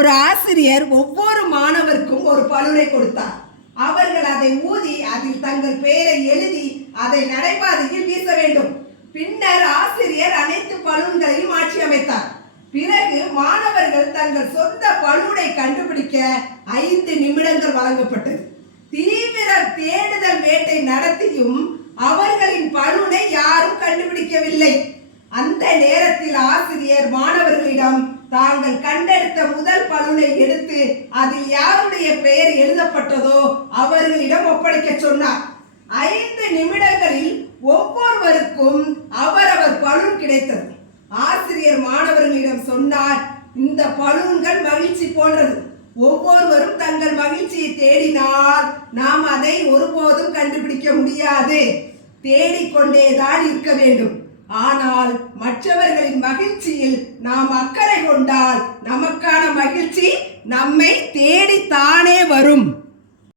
ஒரு ஆசிரியர் ஒவ்வொரு மாணவருக்கும் ஒரு பலூனை கொடுத்தார். அவர்கள் அதை ஊதி அதில் தங்கள் பெயரை எழுதி அதை நடைபாதையில் வீச வேண்டும். பின்னர் ஆசிரியர் அனைத்து பலூன்களையும் மாற்றி அமைத்தார். பிறகு மாணவர்கள் தங்கள் சொந்த பலூனை கண்டுபிடிக்க 5 நிமிடங்கள் வழங்கப்பட்டது. தீவிர தேடுதல் வேட்டை நடத்தியும் அவர்களின் பலூனை யாரும் கண்டுபிடிக்கவில்லை. அந்த நேரத்தில் ஆசிரியர் மாணவர்களிடம் தாங்கள் கண்டெடுத்த முதல் பலூனை எடுத்து அதில் யாருடைய பெயர் எழுதப்பட்டதோ அவர்களிடம் ஒப்படைக்க சொன்னார். 5 நிமிடங்களில் ஒவ்வொருவருக்கும் அவரவர் பலூன் கிடைத்தது. ஆசிரியர் மாணவர்களிடம் சொன்னார், இந்த பலூன்கள் மகிழ்ச்சி போன்றது. ஒவ்வொருவரும் தங்கள் மகிழ்ச்சியை தேடினால் நாம் அதை ஒருபோதும் கண்டுபிடிக்க முடியாது. தேடிக்கொண்டேதான் இருக்க வேண்டும். ஆனால் மற்றவர்களின் மகிழ்ச்சியில் நாம் அக்கறை கொண்டால் நமக்கான மகிழ்ச்சி நம்மை தேடித்தானே வரும்.